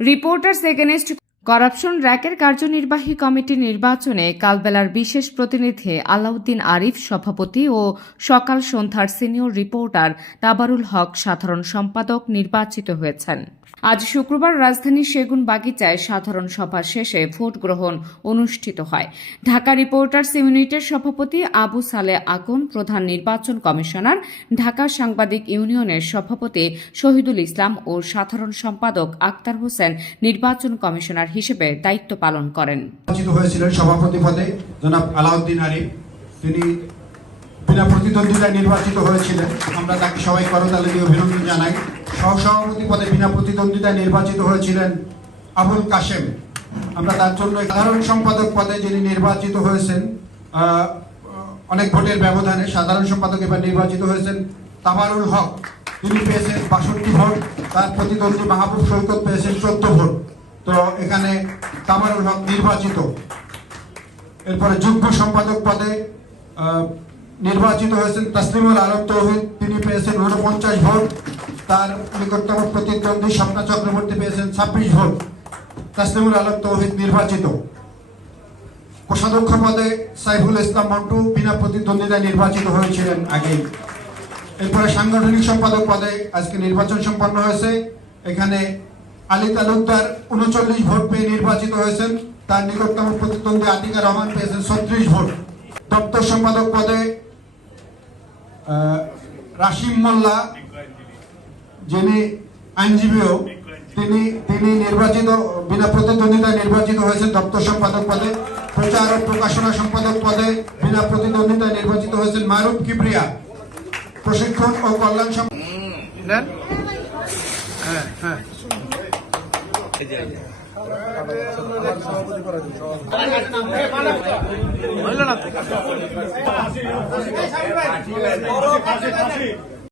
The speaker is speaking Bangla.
রিপোর্টার্স এগেনেস্ট করাপশন র্যাকের কার্যনির্বাহী কমিটি নির্বাচনে কালবেলার বিশেষ প্রতিনিধি আলাউদ্দিন আরিফ সভাপতি ও সকাল সন্ধ্যার সিনিয়র রিপোর্টার তাবারুল হক সাধারণ সম্পাদক নির্বাচিত হয়েছেন। আজ শুক্রবার রাজধানীর সেগুন বাগিচায় সাধারণ সভা শেষে ভোট গ্রহণ অনুষ্ঠিত হয়। ঢাকা রিপোর্টার্স ইউনিটের সভাপতি আবু সালে আকন, প্রধান নির্বাচন কমিশনার, ঢাকা সাংবাদিক ইউনিয়নের সভাপতি শহীদুল ইসলাম ও সাধারণ সম্পাদক আক্তার হোসেন নির্বাচন কমিশনার হিসেবে দায়িত্ব পালন করেন। সভাপতি পদে আলাউদ্দিন তিনি বিনা প্রতিদ্বন্দ্বিতায় নির্বাচিত হয়েছিলেন। আমরা তাকে সবাই করতালি দিয়ে অভিনন্দন জানাই। সহসভাপতি পদে বিনা প্রতিদ্বন্দ্বিতায় নির্বাচিত হয়েছিলেন আবুল কাশেম। আমরা তার জন্য সাধারণ সম্পাদক পদে যিনি নির্বাচিত হয়েছেন অনেক ভোটের ব্যবধানে সাধারণ সম্পাদক এবার নির্বাচিত হয়েছেন তাবারুল হক। তিনি পেয়েছেন বাষট্টি ভোট, তার প্রতিদ্বন্দ্বী মাহবুব সৈকত পেয়েছেন চোদ্দ ভোট। তো এখানে তাবারুল হক নির্বাচিত। এরপরে যুগ্ম সম্পাদক পদে নির্বাচিত হয়েছেন তাসলিমুল আলম তৌহিদ। তিনি পেয়েছেন উনপঞ্চাশ ভোট তার নিকটতম প্রতিদ্বন্দ্বী স্বপ্না চক্রবর্তী পেয়েছেন ছাব্বিশ ভোট। তাসলিমুল আলম তৌহিদ নির্বাচিত। কোষাধ্যক্ষ পদে সাইফুল ইসলাম মন্টু বিনা প্রতিদ্বন্দ্বিতায় নির্বাচিত হয়েছিলেন আগেই। এরপরে সাংগঠনিক সম্পাদক পদে আজকে নির্বাচন সম্পন্ন হয়েছে। এখানে আলী তালুকদার উনচল্লিশ ভোট পেয়ে নির্বাচিত হয়েছেন। তার নিকটতম প্রতিদ্বন্দ্বী আতিকা রহমান পেয়েছেন ছত্রিশ ভোট। দপ্তর সম্পাদক পদে রাশিম মোল্লা যিনি আইনজীবীও তিনি তিনি নির্বাচিত বিনা প্রতিদ্বন্দ্বিতায় নির্বাচিত হয়েছেন দপ্তর সম্পাদক পদে প্রচার ও প্রকাশনা সম্পাদক পদে বিনা প্রতিদ্বন্দ্বিতায় নির্বাচিত হয়েছেন মারুফ কিবরিয়া। প্রশিক্ষণ ও কল্যাণ সম-